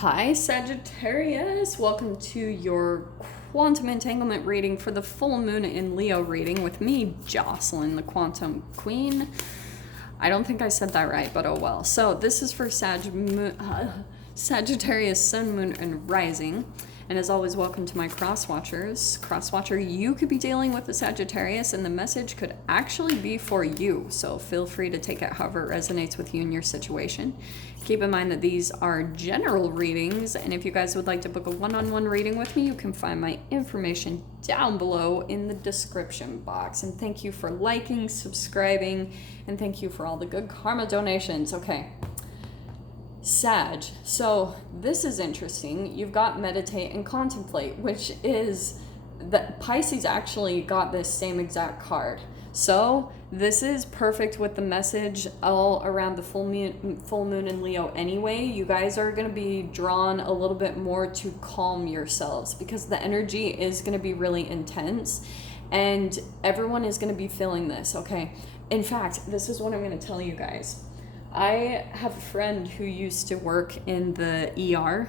Hi, Sagittarius. Welcome to your quantum entanglement reading for the full moon in Leo reading with me, Jocelyn, the quantum queen. I don't think I said that right, but oh well. So this is for Sagittarius, sun, moon, and rising. And as always, welcome to my cross-watchers. Cross-watcher, you could be dealing with a Sagittarius, and the message could actually be for you. So feel free to take it however it resonates with you and your situation. Keep in mind that these are general readings, and if you guys would like to book a one-on-one reading with me, you can find my information down below in the description box. And thank you for liking, subscribing, and thank you for all the good karma donations. Okay. Sag. So this is interesting. You've got meditate and contemplate, which is that Pisces actually got this same exact card. So this is perfect with the message all around the full moon in Leo anyway. You guys are going to be drawn a little bit more to calm yourselves because the energy is going to be really intense and everyone is going to be feeling this, okay? In fact, this is what I'm going to tell you guys. I have a friend who used to work in the ER,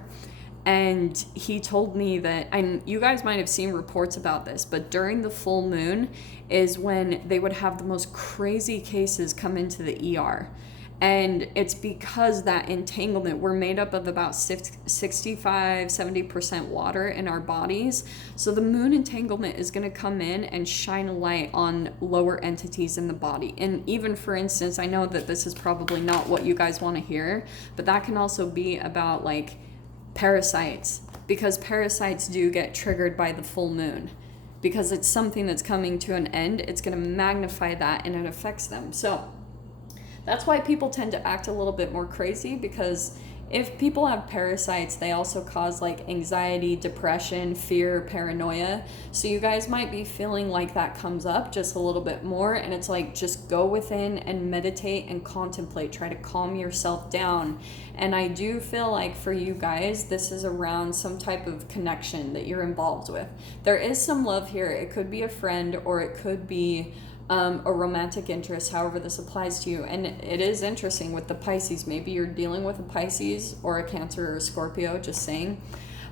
and he told me that, and you guys might have seen reports about this, but during the full moon is when they would have the most crazy cases come into the ER. And it's because that entanglement, we're made up of about 65-70% water in our bodies. So the moon entanglement is going to come in and shine a light on lower entities in the body. And even, for instance, I know that this is probably not what you guys want to hear, but that can also be about like parasites, because parasites do get triggered by the full moon. Because it's something that's coming to an end, it's going to magnify that and it affects them. So that's why people tend to act a little bit more crazy, because if people have parasites, they also cause like anxiety, depression, fear, paranoia. So you guys might be feeling like that comes up just a little bit more, and it's like just go within and meditate and contemplate, try to calm yourself down. And I do feel like for you guys, this is around some type of connection that you're involved with. There is some love here. It could be a friend or it could be a romantic interest, however this applies to you. And it is interesting with the Pisces. Maybe you're dealing with a Pisces or a Cancer or a Scorpio, just saying.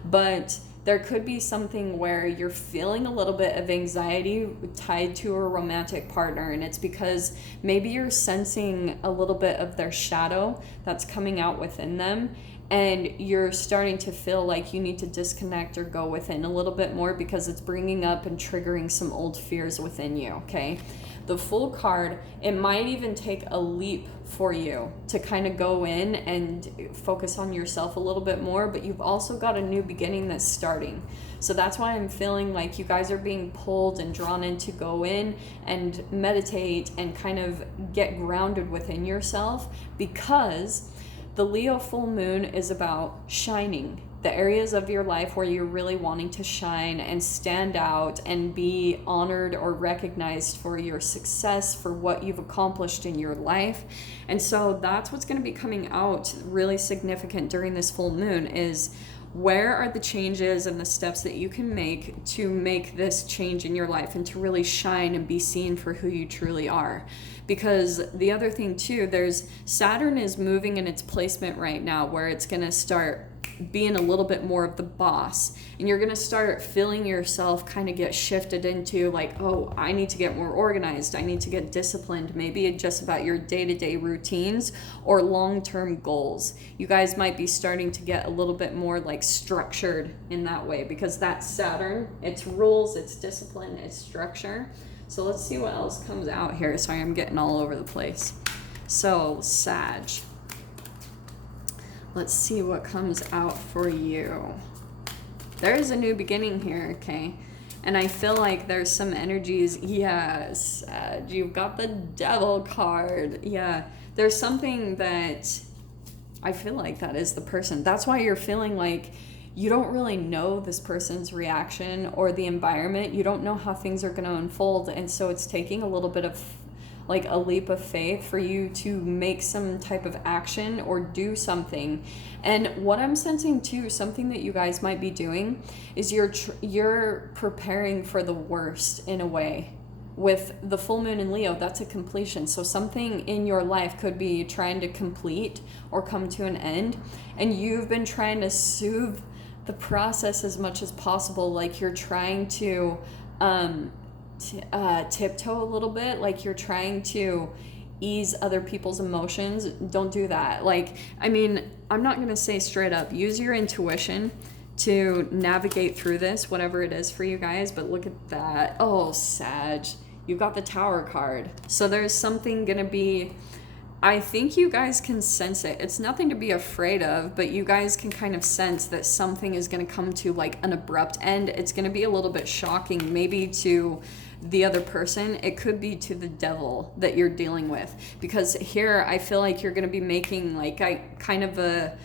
But there could be something where you're feeling a little bit of anxiety tied to a romantic partner, and it's because maybe you're sensing a little bit of their shadow that's coming out within them, and you're starting to feel like you need to disconnect or go within a little bit more because it's bringing up and triggering some old fears within you, okay? The Fool card, it might even take a leap for you to kind of go in and focus on yourself a little bit more, but you've also got a new beginning that's starting. So that's why I'm feeling like you guys are being pulled and drawn in to go in and meditate and kind of get grounded within yourself, because the Leo full moon is about shining. The areas of your life where you're really wanting to shine and stand out and be honored or recognized for your success, for what you've accomplished in your life. And so that's what's going to be coming out really significant during this full moon, is where are the changes and the steps that you can make to make this change in your life and to really shine and be seen for who you truly are. Because the other thing too, there's Saturn is moving in its placement right now where it's going to start being a little bit more of the boss, and you're going to start feeling yourself kind of get shifted into like, oh, I need to get more organized, I need to get disciplined. Maybe it's just about your day-to-day routines or long-term goals. You guys might be starting to get a little bit more like structured in that way, because that's Saturn. It's rules, it's discipline, it's structure. So let's see what else comes out here. Sorry, I'm getting all over the place. So Sag, let's see what comes out for you. There is a new beginning here, okay? And I feel like there's some energies. Yes, you've got the Devil card. Yeah, there's something that I feel like that is the person. That's why you're feeling like you don't really know this person's reaction or the environment. You don't know how things are going to unfold. And so it's taking a little bit of like a leap of faith for you to make some type of action or do something. And what I'm sensing too, something that you guys might be doing is you're preparing for the worst in a way. with the full moon in Leo, that's a completion. So something in your life could be trying to complete or come to an end, and you've been trying to soothe the process as much as possible. Like you're trying to tiptoe a little bit, like you're trying to ease other people's emotions. Don't do that. Like, I mean, I'm not going to say straight up, use your intuition to navigate through this, whatever it is for you guys. But look at that. Oh, Sag, you got the Tower card. So there's something going to be, I think you guys can sense it. It's nothing to be afraid of, but you guys can kind of sense that something is going to come to like an abrupt end. It's going to be a little bit shocking, maybe to the other person. It could be to the devil that you're dealing with, because here I feel like you're going to be making like an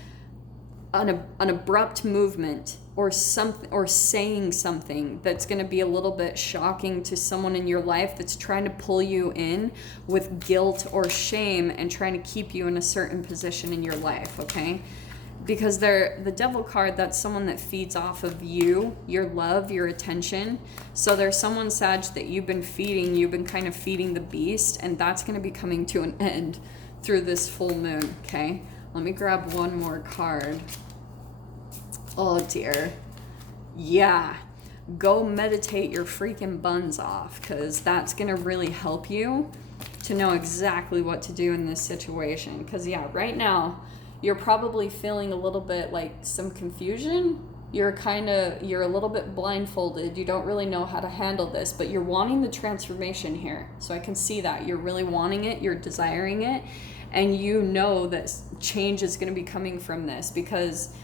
abrupt movement or something, or saying something that's going to be a little bit shocking to someone in your life that's trying to pull you in with guilt or shame and trying to keep you in a certain position in your life, okay? Because the devil card, that's someone that feeds off of you, your love, your attention. So there's someone, Sag, that you've been kind of feeding the beast, and that's going to be coming to an end through this full moon, okay? Let me grab one more card. Oh dear. Yeah. Go meditate your freaking buns off, because that's going to really help you to know exactly what to do in this situation. Because yeah, right now, you're probably feeling a little bit like some confusion. You're a little bit blindfolded. You don't really know how to handle this, but you're wanting the transformation here. So I can see that. You're really wanting it. You're desiring it. And you know that change is going to be coming from this, because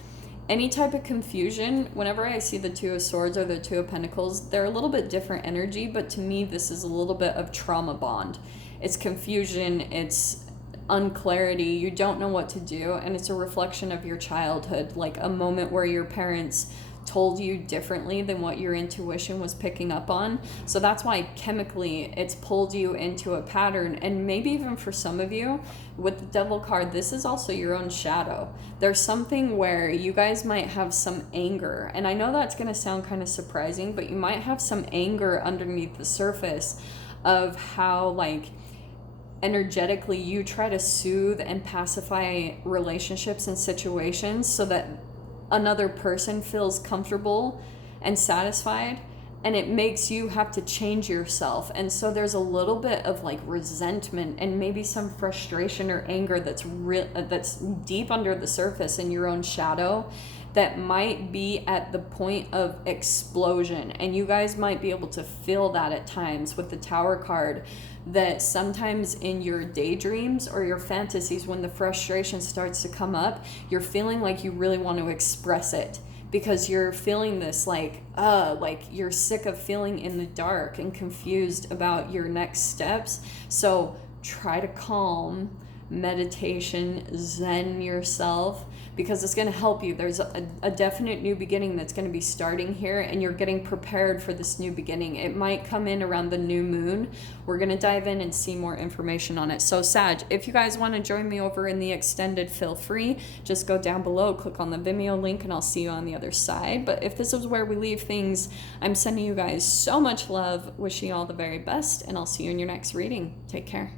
any type of confusion, whenever I see the Two of Swords or the Two of Pentacles, they're a little bit different energy, but to me, this is a little bit of trauma bond. It's confusion. It's unclarity, you don't know what to do, and it's a reflection of your childhood, like a moment where your parents told you differently than what your intuition was picking up on. So that's why chemically it's pulled you into a pattern. And maybe even for some of you with the devil card, this is also your own shadow. There's something where you guys might have some anger, and I know that's going to sound kind of surprising, but you might have some anger underneath the surface of how like energetically you try to soothe and pacify relationships and situations so that another person feels comfortable and satisfied, and it makes you have to change yourself. And so there's a little bit of like resentment and maybe some frustration or anger that's deep under the surface in your own shadow that might be at the point of explosion. And you guys might be able to feel that at times with the Tower card, that sometimes in your daydreams or your fantasies, when the frustration starts to come up, you're feeling like you really want to express it, because you're feeling this like you're sick of feeling in the dark and confused about your next steps. So try to calm, meditation, zen yourself, because it's going to help you. There's a definite new beginning that's going to be starting here, and you're getting prepared for this new beginning. It might come in around the new moon. We're going to dive in and see more information on it. So Sag, if you guys want to join me over in the extended, feel free. Just go down below, click on the Vimeo link, and I'll see you on the other side. But if this is where we leave things, I'm sending you guys so much love, wishing you all the very best, and I'll see you in your next reading. Take care.